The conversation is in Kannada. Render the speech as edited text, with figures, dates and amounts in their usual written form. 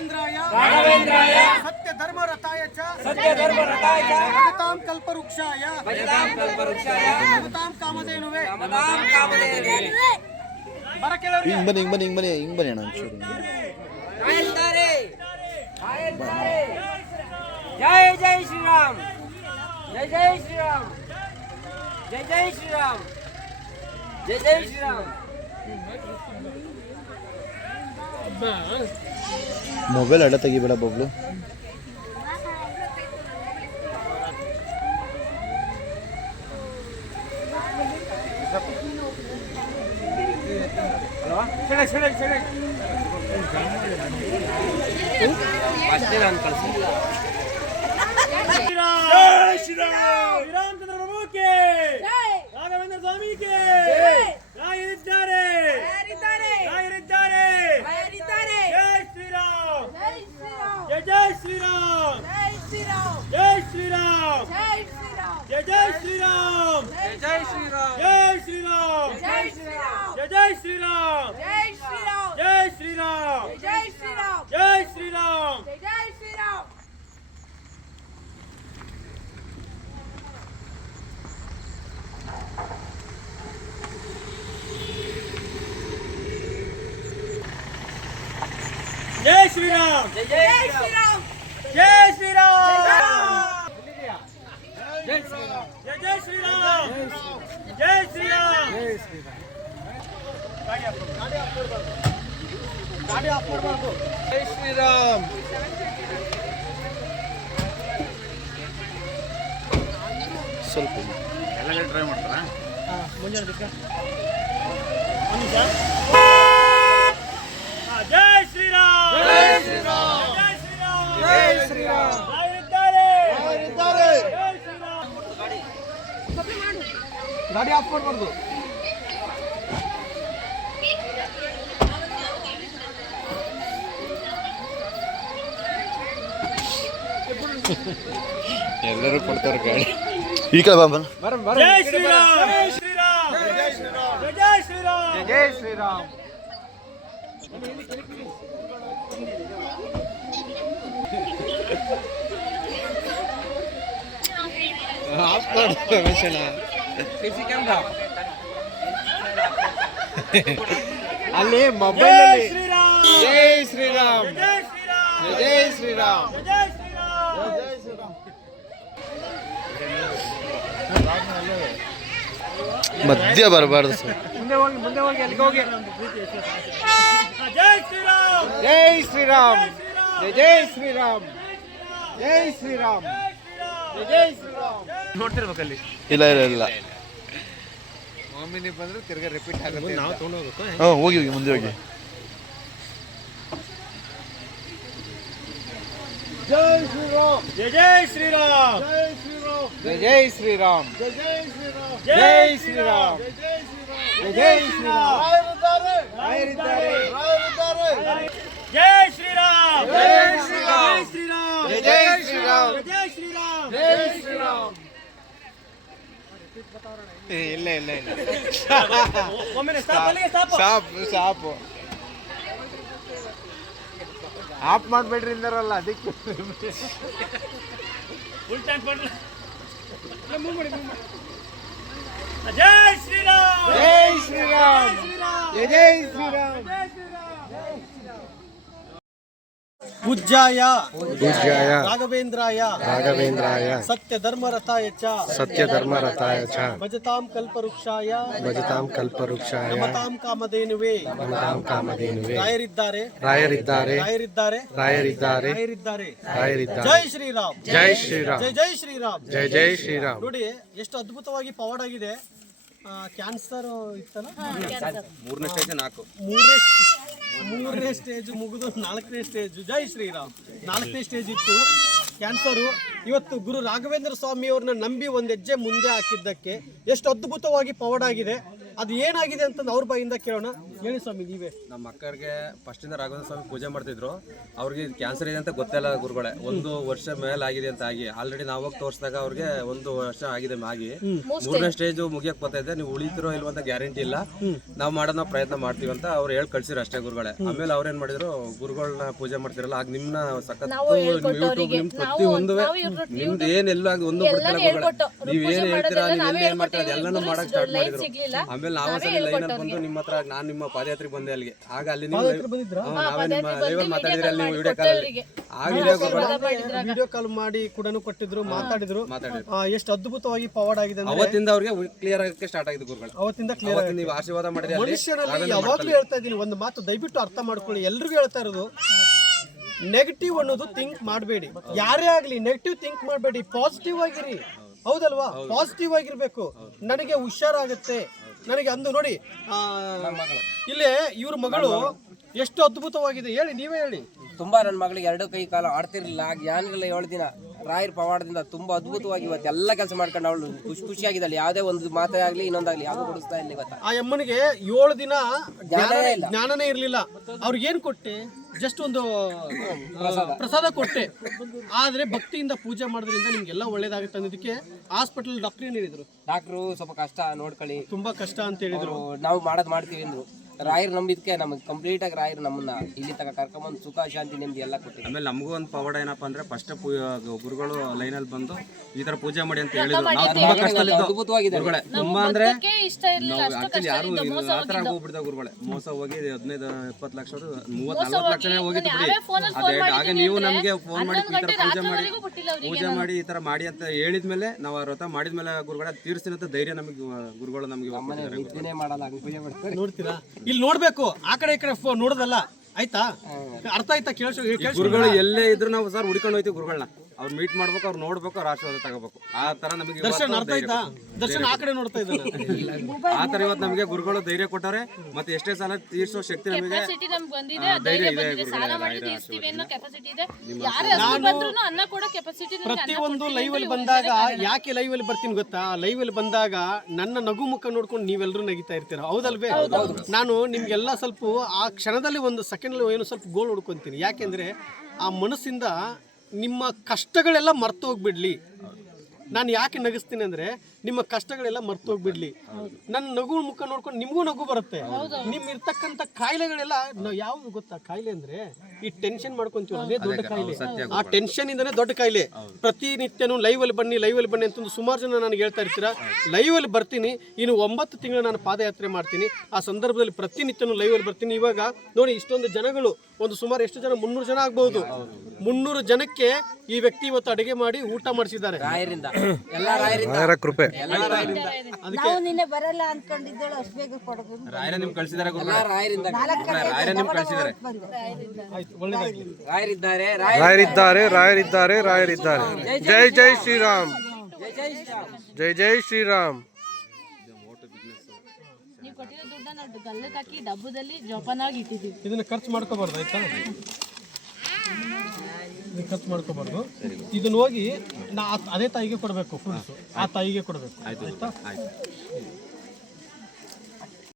राघवेन्द्राय सत्यधर्मरताय च भजतां कल्पवृक्षाय भजतां कामधेनुवे बनी अಣ್ಣ ಒಂಚೂರು जय जय श्री राम जय जय श्री राम जय जय श्री राम जय जय श्री राम ಮೊಬೈಲ್ ಅಡ್ಡ ತೆಗಿಬೇಡ ಬಬ್ಲು रामचंद्र प्रभु के राघवेंद्र स्वामी के रायरिद्दारे जय श्री राम जय जय श्री राम जय श्री राम जय जय श्री राम जय श्री राम जय श्री राम जय जय श्री राम जय श्री राम जय श्री राम जय श्री राम जय श्री राम जय श्री राम जय श्री राम जय जय श्री राम जय श्री राम गाड़ी आप जय श्री राम ಸ್ವಲ್ಪ ಎಲ್ಲ ಟ್ರೈ ಮಾಡ್ತಾರಾ ಮುಂಜಾನೆ जय श्री राम जय श्री राम जय श्री राम जय श्री राम रायरिद्दारे जय श्री राम गाड़ी आप ಮಾಡಬಾರದು ಎಲ್ಲರೂ ಕೊಡ್ತಾರೆ ಗಾಡಿ ಈ ಕಡೆ ಬಾ जय श्री राम जय श्री राम जय श्री राम जय श्री राम जय श्री राम ಅಲ್ಲಿ ಮೊಬೈಲ್ जय श्री राम ಜೈ ಶ್ರೀರಾಮ್ जय श्री राम ಜೈ ಶ್ರೀರಾಮ್ जय श्री राम ಮಧ್ಯ ಬರಬಾರ್ದು ಸರ್ ಮುಂದೆ ಹೋಗಿ ಅಲ್ಲಿಗೆ ಹೋಗಿ जय श्री राम ಜೈ ಶ್ರೀರಾಮ್ ಜೈ ಶ್ರೀರಾಮ್ ಜೈ ಶ್ರೀರಾಮ್ ಜೈ ಶ್ರೀರಾಮ್ ನೋಡ್ತಿರ್ಬೇಕಲ್ಲಿ ಇಲ್ಲ ಇಲ್ಲ ಇಲ್ಲ ಒಮ್ಮೆ ಬಂದ್ರೆ ತಿರ್ಗಾ ರಿಪೀಟ್ ಆಗುತ್ತೆ ನಾವು ತಗೊಂಡು ಹೋಗ್ಬೇಕು ಹಾಂ ಹೋಗಿ ಮುಂದೆ ಹೋಗಿ जय श्री राम जय जय श्री राम ಜೈ ಶ್ರೀರಾಮ್ जय श्री राम ಜೈ ಶ್ರೀರಾಮ್ ರಾಯರಿದ್ದಾರೆ जय श्री राम जय श्री राम जय श्री राम जय श्री राम जय श्री राम ಜೈ ಶ್ರೀರಾಮ್ ಇಲ್ಲ ಇಲ್ಲ ಇಲ್ಲ ಒಮ್ಮೆ ಸ್ಟಾಪ್ ಅಲ್ಲಿಗೆ ಸ್ಟಾಪ್ ಸಾಪು ಆಫ್ ಮಾಡ್ಬೇಡ್ರಿ ಇಂದಾರಲ್ಲ ಅದಕ್ಕೆ ಫುಲ್ ಟ್ಯಾಂಕ್ ಮಾಡ್ಲ जय श्री राम ಜೈ ಶ್ರೀರಾಮ್ ಜೈ ಶ್ರೀರಾಮ್ पूज्याय पूज्याय राघवेन्द्राय सत्यधर्मरताय च सत्यधर्मरताय च भजतां कल्पवृक्षाय भजतां कल्पवृक्षाय नमतां कामधेनुवे नमतां कामधेनुवे रायरिದ್ದಾರೆ रायरिದ್ದಾರೆ रायरिದ್ದಾರೆ रायरिದ್ದಾರೆ रायरिದ್ದಾರೆ रायरिದ್ದಾರೆ जय श्रीराम जय श्रीराम जय श्रीराम जय जय श्रीराम ನೋಡಿ ಎಷ್ಟು ಅದ್ಭುತವಾಗಿ ಪವಾಡ್ ಆಗಿದೆ ಕ್ಯಾನ್ಸರ್ ಇತ್ತಲ್ಲ ಮೂರನೇ ಸ್ಟೇಜ್ 4 ಮೂರನೇ ಸ್ಟೇಜ್ ಮುಗಿದು 4ನೇ ಸ್ಟೇಜ್ ಜೈ ಶ್ರೀರಾಮ್ 4ನೇ ಸ್ಟೇಜ್ ಇತ್ತು ಕ್ಯಾನ್ಸರು. ಇವತ್ತು ಗುರು ರಾಘವೇಂದ್ರ ಸ್ವಾಮಿ ಅವ್ರನ್ನ ನಂಬಿ ಒಂದು ಹೆಜ್ಜೆ ಮುಂದೆ ಹಾಕಿದ್ದಕ್ಕೆ ಎಷ್ಟು ಅದ್ಭುತವಾಗಿ ಪವಾಡ್ ಆಗಿದೆ. ಅದು ಏನಾಗಿದೆ ಅಂತ ಅವ್ರ ಬಾಯಿಂದ ಕೇಳೋಣ. ಹೇಳಿ ಸ್ವಾಮಿ ನೀವೇ. ನಮ್ಮ ಅಕ್ಕರಿಗೆ ಫಸ್ಟಿಂದ ರಾಘವೇಂದ್ರ ಸ್ವಾಮಿ ಪೂಜೆ ಮಾಡ್ತಿದ್ರು. ಅವ್ರಿಗೆ ಕ್ಯಾನ್ಸರ್ ಇದೆ ಅಂತ ಗೊತ್ತಿಲ್ಲ ಗುರುಗಳೇ. 1 ವರ್ಷ ಮೇಲೆ ಆಗಿದೆ ಅಂತ ಆಗಿ ಆಲ್ರೆಡಿ ನಾವು ಹೋಗಿ ತೋರಿಸಿದಾಗ ಅವ್ರಿಗೆ 1 ವರ್ಷ ಆಗಿದೆ ಆಗಿ 3ನೇ ಸ್ಟೇಜ್ ಮುಗಿಯಕ್ ಬರ್ತಾ ನೀವು ಉಳಿತಿರೋ ಇಲ್ವಂತ ಗ್ಯಾರಂಟಿ ಇಲ್ಲ, ನಾವು ಮಾಡೋಣ ಪ್ರಯತ್ನ ಮಾಡ್ತೀವಿ ಅಂತ ಅವ್ರು ಹೇಳಿ ಕಳ್ಸಿರೋ ಅಷ್ಟೇ ಗುರುಗಳೇ. ಆಮೇಲೆ ಅವ್ರೇನ್ ಮಾಡಿದ್ರು, ಗುರುಗಳನ್ನ ಪೂಜೆ ಮಾಡ್ತಿರಲ್ಲ ಆಗ ನಿಮ್ನ ಸಖತ್ ಯೂಟ್ಯೂಬ್ ನಿಮ್ ಪ್ರತಿ ಒಂದು ನಿಮ್ದು ಏನೆಲ್ಲ ಒಂದು ನೀವೇನ್ ಹೇಳ್ತೀರಾ, ನೀವ್ ಏನ್ ಮಾಡ್ತೀರಾ ಅದೆಲ್ಲಾನು ಮಾಡಕ್ ಸ್ಟಾರ್ಟ್ ಮಾಡಿದ್ರು. ಆಮೇಲೆ ನಾವು ಲೈನ್ ಅಲ್ಲಿ ಬಂದು ನಿಮ್ಮ ಹತ್ರ ನಾನ್ ನಿಮ್ಮ ಪಾದಯಾತ್ರೆಗೆ ಬಂದೆ ಅಲ್ಲಿಗೆ. ಆಗ ಅಲ್ಲಿ ನೀವು ನಾವೇ ನಿಮ್ಮ ಲೈವ್ ಮಾತಾಡಿದ್ರಿ ಅಲ್ಲಿ ನೀವು ವಿಡಿಯೋ ಕಾಲ್ ಅಲ್ಲಿ. ಆಗ ವಿಡಿಯೋ ಕಾಲ್ ಮಾಡಿ ಕೂಡ ಕೊಟ್ಟಿದ್ರು, ಮಾತಾಡಿದ್ರು. ಎಷ್ಟು ಅದ್ಭುತವಾಗಿ ಪವಾಡ್ ಆಗಿದೆ ಅಂದ್ರೆ ಅವತ್ತಿಂದ ಅವ್ರಿಗೆ ಕ್ಲಿಯರ್ ಆಗಕ್ಕೆ ಸ್ಟಾರ್ಟ್ ಆಗಿದೆ ಗುರುಗಳು. ಅವತ್ತಿಂದ ಕ್ಲಿಯರ್ ನೀವು ಆಶೀರ್ವಾದ ಮಾಡಿದ್ರೆ ಮನುಷ್ಯನಲ್ಲಿ ಯಾವಾಗ್ಲೂ ಹೇಳ್ತಾ ಇದ್ದೀನಿ ಒಂದು ಮಾತು, ದಯವಿಟ್ಟು ಅರ್ಥ ಮಾಡ್ಕೊಳ್ಳಿ. ಎಲ್ರಿಗೂ ಹೇಳ್ತಾ ಇರೋದು, ನೆಗೆಟಿವ್ ಅನ್ನೋದು ಥಿಂಕ್ ಮಾಡಬೇಡಿ. ಯಾರೇ ಆಗ್ಲಿ ನೆಗೆಟಿವ್ ಥಿಂಕ್ ಮಾಡಬೇಡಿ, ಪಾಸಿಟಿವ್ ಆಗಿರಿ. ಹೌದಲ್ವಾ? ಪಾಸಿಟಿವ್ ಆಗಿರ್ಬೇಕು. ನನಗೆ ಹುಷಾರಾಗುತ್ತೆ, ನನಗೆ ಅಂದು ನೋಡಿ ಇಲ್ಲೇ ಇವ್ರ ಮಗಳು ಎಷ್ಟು ಅದ್ಭುತವಾಗಿದೆ. ಹೇಳಿ, ನೀವೇ ಹೇಳಿ. ತುಂಬಾ ನನ್ನ ಮಗಳಿಗೆ 2 ಕೈ ಕಾಲು ಆಡ್ತಿರ್ಲಿಲ್ಲ. ಜ್ಞಾನಿಗಳ 7 ದಿನ ರಾಯರ ಪವಾಡದಿಂದ ತುಂಬಾ ಅದ್ಭುತವಾಗಿ ಇವತ್ತು ಎಲ್ಲ ಕೆಲಸ ಮಾಡ್ಕೊಂಡು ಅವಳು ಖುಷಿಯಾಗಿದ್ದಾಳೆ. ಯಾವುದೇ ಒಂದು ಮಾತೇ ಆಗ್ಲಿ ಇನ್ನೊಂದಾಗ್ಲಿ ಯಾವ್ದು ಕೊಡಿಸ್ತಾ ಇಲ್ಲ ಇವತ್ತು. ಆ ಅಮ್ಮನಿಗೆ 7 ದಿನ ಜ್ಞಾನನೇ ಇರ್ಲಿಲ್ಲ. ಅವ್ರಿಗೆ ಏನ್ ಕೊಟ್ಟೆ? ಜಸ್ಟ್ ಒಂದು ಪ್ರಸಾದ ಕೊಟ್ಟೆ. ಆದ್ರೆ ಭಕ್ತಿಯಿಂದ ಪೂಜೆ ಮಾಡೋದ್ರಿಂದ ನಿಮ್ಗೆಲ್ಲ ಒಳ್ಳೇದಾಗುತ್ತೆ ಅನ್ನೋದಕ್ಕೆ ಹಾಸ್ಪಿಟಲ್ ಡಾಕ್ಟರ್ ಏನ್ ಹೇಳಿದ್ರು? ಡಾಕ್ಟ್ರು ಸ್ವಲ್ಪ ಕಷ್ಟ ನೋಡ್ಕೊಳ್ಳಿ, ತುಂಬಾ ಕಷ್ಟ ಅಂತ ಹೇಳಿದ್ರು. ನಾವು ಮಾಡ್ತೀವಿ ಅಂದ್ರು. ರಾಯರು ನಂಬಿದ್ಕೆ ನಮಗೆ ಕಂಪ್ಲೀಟ್ ಆಗಿ ರಾಯರು ನಮ್ಮನ್ನ ಇಲ್ಲಿ ತನಕ ಕರ್ಕೊಂಬಂದು ಸುಖ ಶಾಂತಿ ನೆಮ್ಮದಿ ಎಲ್ಲ ಕೊಟ್ಟಿದ್ರು. ಆಮೇಲೆ ನಮಗೂ ಒಂದು ಪವಾಡ ಏನಪ್ಪಾ ಅಂದ್ರೆ ಫಸ್ಟ್ ಗುರುಗಳು ಲೈನ್ ಅಲ್ಲಿ ಬಂದು ಈ ತರ ಪೂಜೆ ಮಾಡಿ ಅಂತ ಹೇಳಿದ್ರು. ನಾವು ತುಂಬಾ ಕಷ್ಟದಲ್ಲಿದ್ದು ಗುರುಗಳೇ, ತುಂಬಾ ಅಂದ್ರೆ ನಾವು ಆಕ್ಚುಲಿ ಯಾರು ಆತರ ಹೋಗ್ಬಿಡ್ತಾವ ಗುರುಗಳೇ. ಮೋಸ ಹೋಗಿ 15-20 ಲಕ್ಷ 30-40 ಲಕ್ಷನೇ ಹೋಗಿತ್ತು ಬಿಡಿ. ಅದೇ ಆಗ ನೀವು ನಮ್ಗೆ ಫೋನ್ ಮಾಡಿ ಈ ತರ ಪೂಜೆ ಮಾಡಿ ಈ ತರ ಮಾಡಿ ಅಂತ ಹೇಳಿದ್ಮೇಲೆ ನಾವು ಆ ವ್ರತ ಮಾಡಿದ್ಮೇಲೆ ಗುರುಗಳೇ ತೀರ್ಸ್ತೀನಿ ಅಂತ ಧೈರ್ಯ ನಮಗೆ ಗುರುಗಳು ನಮಗೆ ಮಾಡಲ್ಲ ಪೂಜೆ ಮಾಡ್ತಾರೆ. ನೋಡ್ತೀರಾ, ಇಲ್ಲಿ ನೋಡ್ಬೇಕು, ಆ ಕಡೆ ಈ ಕಡೆ ನೋಡೋದಲ್ಲ. ಆಯ್ತಾ? ಅರ್ಥ ಆಯ್ತಾ? ಗುರುಗಳು ಎಲ್ಲೇ ಇದ್ರು ನಾವು ಸರ್ ಹುಡ್ಕೊಂಡು ಹೋಯ್ತೀವಿ ಗುರುಗಳನ್ನ. ಅವ್ರು ಮೀಟ್ ಮಾಡ್ಬೇಕು, ಅವ್ರು ನೋಡ್ಬೇಕು, ಅವ್ರ ಆಶೀರ್ವಾದ ತಗೋಬೇಕು. ಆ ತರ ನಮಗೆ ದರ್ಶನ್ ಅರ್ಥ ಆಯ್ತಾ? ದರ್ಶನ್ ಆ ಕಡೆ ನೋಡ್ತಾ ಇದ್ದಾನೆ. ಆ ತರ ಇವತ್ತು ನಮಗೆ ಗುರುಗಳು ಧೈರ್ಯ ಕೊಟ್ಟಾರೆ. ಮತ್ತೆ ಎಷ್ಟೇ ಸಾಲ ತೀರ್ಸೋ ಶಕ್ತಿ ನಮಗೆ ಧೈರ್ಯ ಇದೆ. ಪ್ರತಿಯೊಂದು ಲೈವ್ ಅಲ್ಲಿ ಬಂದಾಗ ಯಾಕೆ ಲೈವ್ ಅಲ್ಲಿ ಬರ್ತೀನಿ ಗೊತ್ತಾ? ಲೈವ್ ಅಲ್ಲಿ ಬಂದಾಗ ನನ್ನ ನಗು ಮುಖ ನೋಡ್ಕೊಂಡು ನೀವೆಲ್ಲರೂ ನಗಿತಾ ಇರ್ತೀರ. ಹೌದಲ್ವೇ? ನಾನು ನಿಮ್ಗೆಲ್ಲ ಸ್ವಲ್ಪ ಆ ಕ್ಷಣದಲ್ಲಿ ಒಂದು ಸೆಕೆಂಡ್ ಏನು ಸ್ವಲ್ಪ ಗೋಲ್ ಹುಡ್ಕೊಂತೀನಿ. ಯಾಕೆಂದ್ರೆ ಆ ಮನಸ್ಸಿಂದ ನಿಮ್ಮ ಕಷ್ಟಗಳೆಲ್ಲ ಮರ್ತು ಹೋಗ್ಬಿಡ್ಲಿ. ನಾನು ಯಾಕೆ ನಗಿಸ್ತೀನಿ ಅಂದ್ರೆ ನಿಮ್ಮ ಕಷ್ಟಗಳೆಲ್ಲ ಮರ್ತು ಹೋಗ್ಬಿಡ್ಲಿ. ನನ್ನ ನಗು ಮುಖ ನೋಡ್ಕೊಂಡು ನಿಮಗೂ ನಗು ಬರುತ್ತೆ. ನಿಮ್ ಇರ್ತಕ್ಕಂಥ ಕಾಯಿಲೆಗಳೆಲ್ಲ ಯಾವ್ದು ಗೊತ್ತಾ? ಕಾಯಿಲೆ ಅಂದ್ರೆ ಈ ಟೆನ್ಷನ್ ಮಾಡ್ಕೊಂತೀವಲ್ಲ, ಅದೇ ದೊಡ್ಡ ಕಾಯಿಲೆ. ಆ ಟೆನ್ಷನ್ ಇಂದನೇ ದೊಡ್ಡ ಕಾಯಿಲೆ. ಪ್ರತಿನಿತ್ಯನೂ ಲೈವ್ ಅಲ್ಲಿ ಬನ್ನಿ ಅಂತಂದು ಸುಮಾರು ಜನ ನನಗೆ ಹೇಳ್ತಾ ಇರ್ತೀರಾ. ಲೈವ್ ಅಲ್ಲಿ ಬರ್ತೀನಿ, ಇನ್ನು 9 ತಿಂಗಳು ನಾನು ಪಾದಯಾತ್ರೆ ಮಾಡ್ತೀನಿ. ಆ ಸಂದರ್ಭದಲ್ಲಿ ಪ್ರತಿನಿತ್ಯನೂ ಲೈವ್ ಅಲ್ಲಿ ಬರ್ತೀನಿ. ಇವಾಗ ನೋಡಿ, ಇಷ್ಟೊಂದು ಜನಗಳು, ಒಂದು ಸುಮಾರು ಎಷ್ಟು ಜನ, 300 ಜನ ಆಗ್ಬಹುದು. 300 ಜನಕ್ಕೆ ಈ ವ್ಯಕ್ತಿ ಇವತ್ತು ಅಡಿಗೆ ಮಾಡಿ ಊಟ ಮಾಡಿಸಿದ್ದಾರೆ. ರಾಯರ ಕೃಪೆ. ನಾವು ನಿನ್ನೆ ಬರಲ್ಲ ಅನ್ಕೊಂಡಿದ್ದೇಳು, ಅಷ್ಟು ಬೇಗ ಕೊಡೋದು ರಾಯರ ನಿಮ್ಗೆ ಕಳಿಸಿದ್ದಾರೆ ಗುರುಗಳೇ. ರಾಯರಿಂದ ರಾಯರ ನಿಮ್ಗೆ ಕಳಿಸಿದ್ದಾರೆ. ಆಯ್ತು, ಒಳ್ಳೇದಾಗ್ಲಿ. ರಾಯರಿದ್ದಾರೆ, ರಾಯರಿದ್ದಾರೆ, ರಾಯರಿದ್ದಾರೆ, ರಾಯರಿದ್ದಾರೆ. ಜೈ ಜೈ ಶ್ರೀರಾಮ್, ಜೈ ಜೈ ಶ್ರೀರಾಮ್. ನೀವು ಕೊಟ್ಟಿರೋ ದುಡ್ಡನ್ನ ನಾವು ಗಲ್ಲಕ್ಕೆ ಹಾಕಿ ಡಬ್ಬದಲ್ಲಿ ಜೋಪಾನಾಗಿ ಇಟ್ಟಿದ್ದೀವಿ. ಇದನ್ನ ಖರ್ಚು ಮಾಡ್ಕೋಬಾರ್ದು. ಆಯ್ತಾ? ಖರ್ಚು ಮಾಡ್ಕೋಬಾರ್ದು. ಇದನ್ನ ಹೋಗಿ ಅದೇ ತಾಯಿಗೆ ಕೊಡಬೇಕು. ಫುಡ್ಸ್ ಆ ತಾಯಿಗೆ ಕೊಡಬೇಕು. ಆಯ್ತಾ?